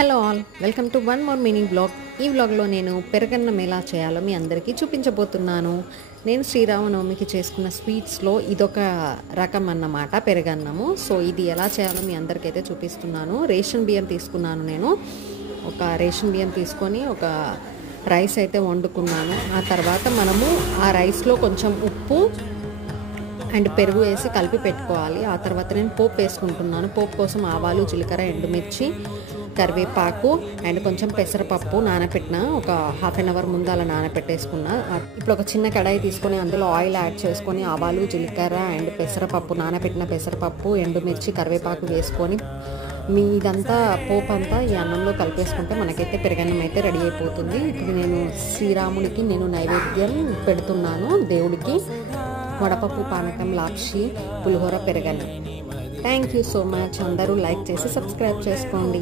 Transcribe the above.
Hello all, welcome to one more meaning blog. ఈ వ్లాగ్లో నేను పెరగన్నం ఎలా చేయాలో మీ అందరికీ చూపించబోతున్నాను. నేను శ్రీరామనవమికి చేసుకున్న స్వీట్స్లో ఇదొక రకం అన్నమాట, పెరగన్నము. సో ఇది ఎలా చేయాలో మీ అందరికైతే చూపిస్తున్నాను. రేషన్ బియ్యం తీసుకున్నాను. నేను ఒక రేషన్ బియ్యం తీసుకొని ఒక రైస్ అయితే వండుకున్నాను. ఆ తర్వాత మనము ఆ రైస్లో కొంచెం ఉప్పు అండ్ పెరుగు వేసి కలిపి పెట్టుకోవాలి. ఆ తర్వాత నేను పోపు వేసుకుంటున్నాను. పోపు కోసం ఆవాలు, జీలకర్ర, ఎండుమిర్చి, కరివేపాకు అండ్ కొంచెం పెసరపప్పు నానబెట్టిన ఒక హాఫ్ అన్ అవర్ ముందు అలా నానబెట్టేసుకున్నా. ఇప్పుడు ఒక చిన్న కడాయి తీసుకొని అందులో ఆయిల్ యాడ్ చేసుకొని ఆవాలు, జీలకర్ర అండ్ పెసరపప్పు, నానబెట్టిన పెసరపప్పు, ఎండుమిర్చి, కరివేపాకు వేసుకొని ఇదంతా పోపు అంతా ఈ అన్నంలో కలిపేసుకుంటే మనకైతే పెరగన్నం అయితే రెడీ అయిపోతుంది. ఇప్పుడు నేను శ్రీరాముడికి నైవేద్యం పెడుతున్నాను. దేవుడికి వడపప్పు, పానకం, లాక్షి, పులిహోర, పెరగన్నం. Thank you so much. అందరూ లైక్ చేసి సబ్స్క్రైబ్ చేసుకోండి.